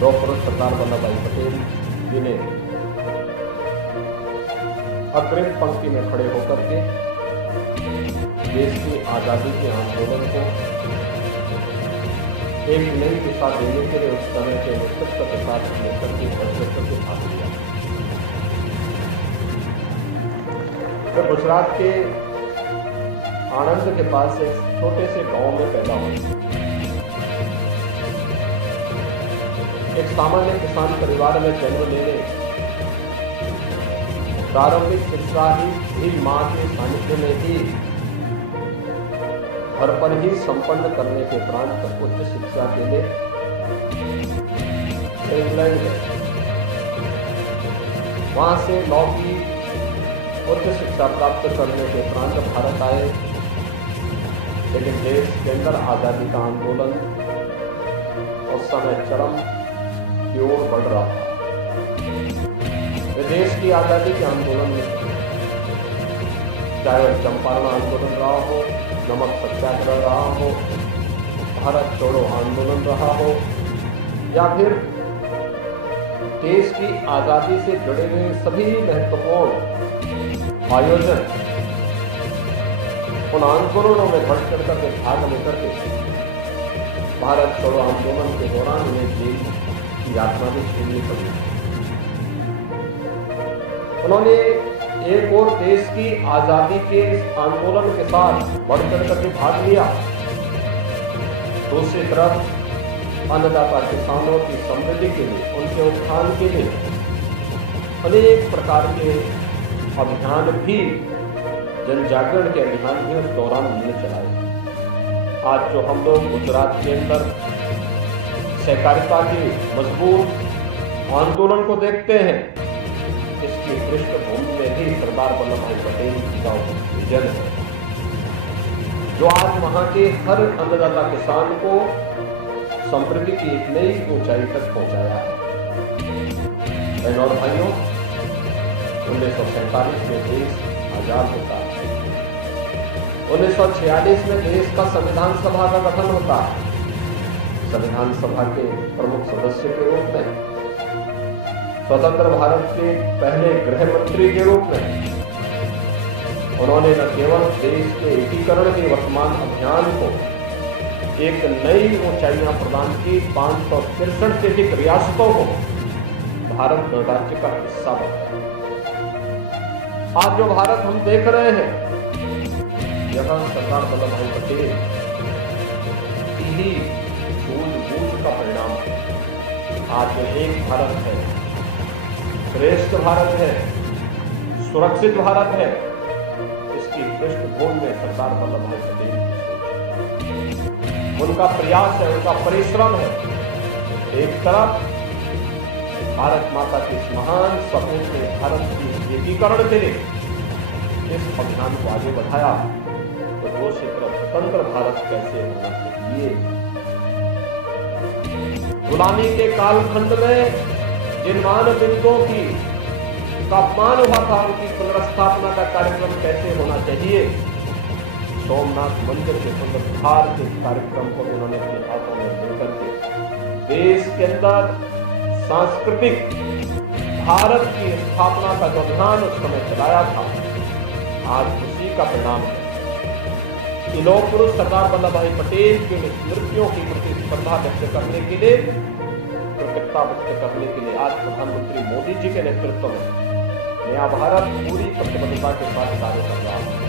Doctor Sardar Vallabh भाई पटेल जी ने अग्रिम पंक्ति में खड़े होकर के देश की आजादी के आंदोलन को एक नई दिशा देने के लिए उस समय के नेतृत्व के साथ लेकर के नेतृत्व के भाग लिया। तो गुजरात के आणंद के पास एक छोटे से गांव में पैदा हुआ। एक सामान्य किसान परिवार में जन्म लेने, प्रारंभिक शिक्षा ही मां के सानिध्य में ही घर पर ही संपन्न करने के उपरांत उच्च शिक्षा के लिए इंग्लैंड गए। वहां से लॉ की उच्च शिक्षा प्राप्त करने के उपरांत भारत आए, लेकिन देश के अंदर आजादी का आंदोलन उस समय चरम की ओर बढ़ रहा था। देश की आजादी के आंदोलन में चाहे वह चंपारण आंदोलन रहा हो, नमक सत्याग्रह रहा हो, भारत छोड़ो आंदोलन रहा हो, या फिर देश की आजादी से जुड़े हुए सभी महत्वपूर्ण आयोजन, उन आंदोलनों में बढ़ चढ़ करके भाग लेकर के भारत छोड़ो आंदोलन के दौरान उन्हें जेल की यातना भी झेलनी पड़ी। उन्होंने एक और देश की आजादी के आंदोलन के साथ बढ़ चढ़ करके भाग लिया, दूसरी तरफ अन्नदाता किसानों की समृद्धि के लिए, उनके उत्थान के लिए अनेक प्रकार के अभियान भी, जन जागरण के अभियान भी उस दौरान उन्होंने चलाए। आज जो हम लोग गुजरात के अंदर सहकारिता के मजबूत आंदोलन को देखते हैं, इसकी पृष्ठभूमि में भी सरदार वल्लभ भाई पटेल का विजन है, जो आज वहां के हर अन्नदाता किसान को समृद्धि की एक नई ऊंचाई तक पहुंचाया है। बहनों और भाइयों, 1947 में देश आजाद होता है, 1946 में देश का संविधान सभा का गठन होता है। संविधान सभा के प्रमुख सदस्य के रूप में, स्वतंत्र भारत के पहले गृह मंत्री के रूप में उन्होंने न केवल देश के एकीकरण के वर्तमान अभियान को एक नई ऊंचाइयां प्रदान की, 563 से अधिक रियासतों को भारत गणराज्य का हिस्सा बनाया। आज जो भारत हम देख रहे हैं, यह सरदार वल्लभ भाई पटेल की ही सूझबूझ का परिणाम है। आज जो एक भारत है, श्रेष्ठ भारत है, सुरक्षित भारत है, इसकी पृष्ठभूमि में सरदार वल्लभ भाई पटेल की सोच, उनका प्रयास है, उनका परिश्रम है। एक तरफ भारत माता के इस महान सपूत ने भारत की एकीकरण के लिए इस अभियान को आगे बढ़ाया, तो दूसरी तरफ स्वतंत्र भारत कैसे होना चाहिए। गुलामी के कालखंड में जिन मानदंडों की अपमान हुआ था, उनकी पुनर्स्थापना का कार्यक्रम कैसे होना चाहिए। सोमनाथ मंदिर के पुनरुद्धार के कार्यक्रम को उन्होंने अपने हाथों में लेकर के देश के अंदर सांस्कृतिक भारत की स्थापना का जो अभियान उस समय चलाया था, आज उसी का परिणाम है कि लोक पुरुष सरदार वल्लभ भाई पटेल के स्मृतियों की प्रति श्रद्धा व्यक्त करने के लिए, कृतज्ञता व्यक्त करने के लिए आज प्रधानमंत्री मोदी जी के नेतृत्व में नया भारत पूरी प्रतिबद्धता के साथ कार्य कर रहा है।